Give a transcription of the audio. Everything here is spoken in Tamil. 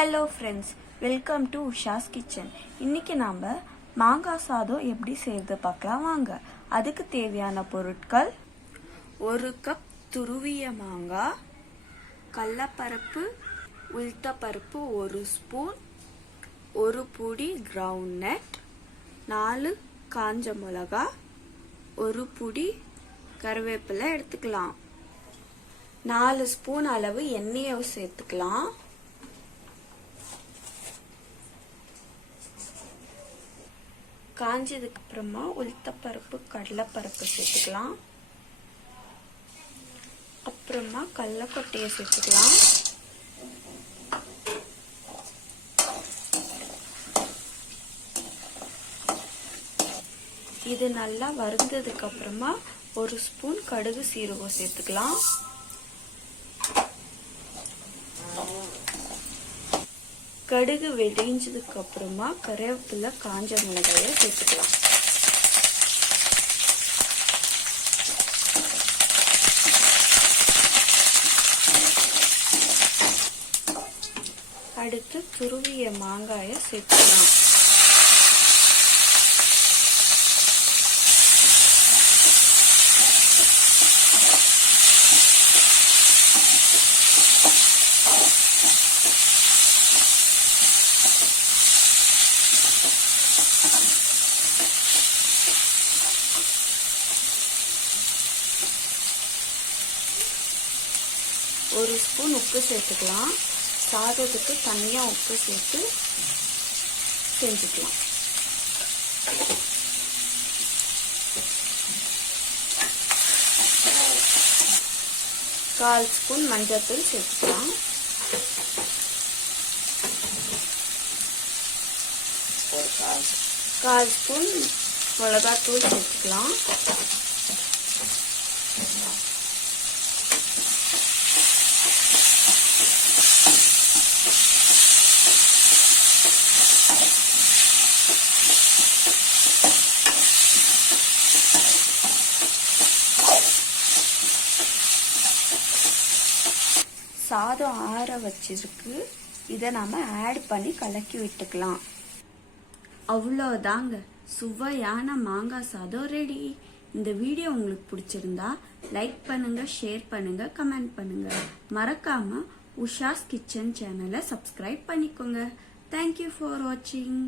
Hello friends, welcome to Usha's kitchen. இன்னைக்கு நாம் மாங்காய் சாதம் எப்படி செய்யறது பார்க்கலாம் வாங்க. அதுக்கு தேவையான பொருட்கள்: 1 கப் துருவிய மாங்காய், கடலைப்பருப்பு, உளுத்தப்பருப்பு 1 ஸ்பூன், 1 புடி கிரவுண்ட், 4 காஞ்ச மிளகா, 1 புடி கருவேப்பிலை எடுத்துக்கலாம். 4 ஸ்பூன் அளவு எண்ணெயை சேர்த்துக்கலாம். காஞ்சதுக்கு அப்புறமா உளுத்தப்பருப்பு கடலைப்பருப்பு சேர்த்துக்கலாம். அப்புறமா கடலைக்கொட்டையை சேர்த்துக்கலாம். இது நல்லா வறுந்ததுக்கு அப்புறமா 1 ஸ்பூன் கடுகு சீரகம் சேர்த்துக்கலாம். கடுகு வெடிஞ்சதுக்கு அப்புறமா கருவேப்பிலை காஞ்ச மிளகாயை சேர்த்துக்கலாம். அடுத்து துருவிய மாங்காயை சேர்த்துக்கலாம். ஒரு ஸ்பூன் உப்பு சேர்த்துக்கலாம். சாதத்துக்கு தனியாக உப்பு சேர்த்து செஞ்சுக்கலாம். கால் ஸ்பூன் மஞ்சள்தூள் சேர்த்துக்கலாம். கால் ஸ்பூன் மிளகாத்தூள் சேர்த்துக்கலாம். சாதம் ஆற வச்சிருக்கு. இதை நாம ஆட் பண்ணி கலக்கி விட்டுக்கலாம். அவ்வளோதாங்க, சுவையான மாங்காய் சாதம் ரெடி. இந்த வீடியோ உங்களுக்கு பிடிச்சிருந்தா லைக் பண்ணுங்க, ஷேர் பண்ணுங்க, கமெண்ட் பண்ணுங்க. மறக்காம உஷாஸ் கிச்சன் சேனலை சப்ஸ்கிரைப் பண்ணிக்கோங்க. தேங்க்யூ ஃபார் வாட்சிங்.